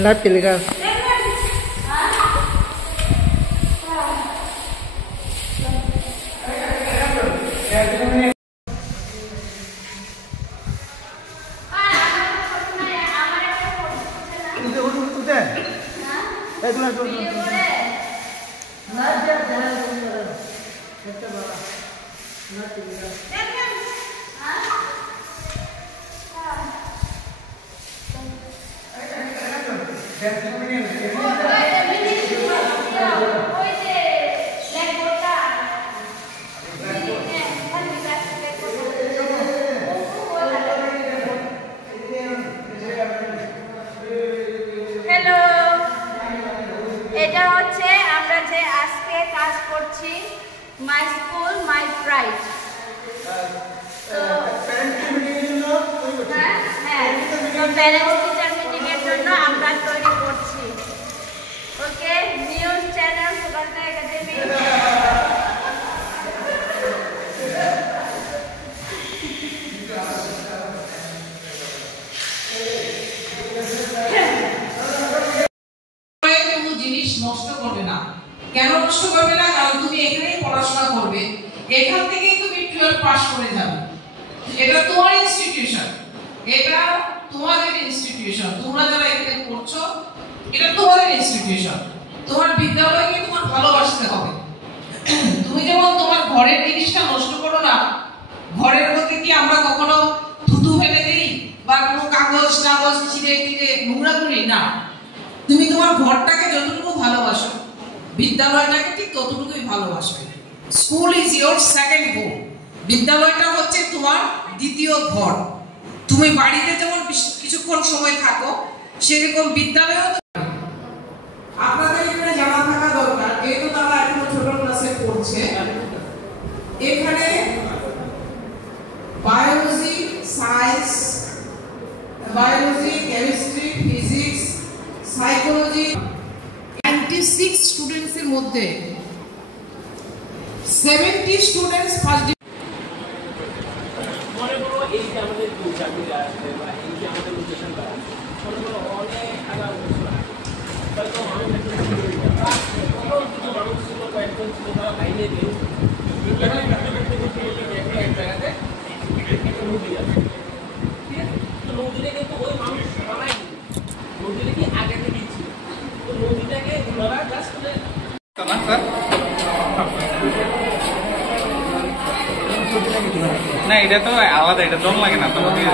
Lihat pilihkan. My school, my pride. So, parents teacher meeting এর জন্য আমরা তৈরি করছি। ওকে, নিউজ চ্যানেল সুকান্তা একাডেমি। কোনো জিনিস নষ্ট করবে না। কেন নষ্ট করবে না? কারণ তুমি এখানেই পড়াশোনা করবে, এখান থেকেই তুমি 12 পাস করে যাবে। এটা তোমার ইনস্টিটিউশন, এটা তোমাদের ইনস্টিটিউশন, তোমরা যারা এখানে পড়ছো এটা তোমাদের ইনস্টিটিউশন। তোমার বিদ্যালয়কে তোমার ভালোবাসতে হবে। তুমি যেমন তোমার ঘরের জিনিসটা নষ্ট করো না, ঘরের মধ্যে কি আমরা কখনো থুতু ফেলে দেই বা কোনো কাগজ টাগজ ছিঁড়ে টিড়ে নোংরা করি না। তুমি তোমার ঘরটাকে যতটুকু ভালোবাসো বিদ্যালয়টাকে ঠিক ততটুকুই ভালোবাসবে। School is your second home. বিদ্যালয়টা হচ্ছে তোমার দ্বিতীয় ঘর। তুমি বাড়িতে যেমন কিছুক্ষণ সময় থাকো, সেরকম বিদ্যালয়েও আপনাদের এখানে জানা থাকা দরকার, যেহেতু তারা এখনো ছোট ক্লাসে পড়ছে। এখানে biology, science, biology, chemistry, physics, psychology 96 students এর মধ্যে 70 স্টুডেন্টস ফার্স্ট মনে করো এই যে আমাদের চাকরিটা আসবে বা এই যে আমাদের লোকেশনটা মনে করো অনেক আগাম হয়তো মানুষ কিছু মানুষ ছিল বা একজন ছিল তারা বাইরে বের এক জায়গাতে নদী আছে, ঠিক আছে? তো নদীটা কিন্তু ওই মানুষ বানাই নদীটা কি আগে থেকেই ছিল, তো নদীটাকে ওনারা জাস্ট না, এটা তো আলাদা, এটা দম লাগে না তো। অনাথ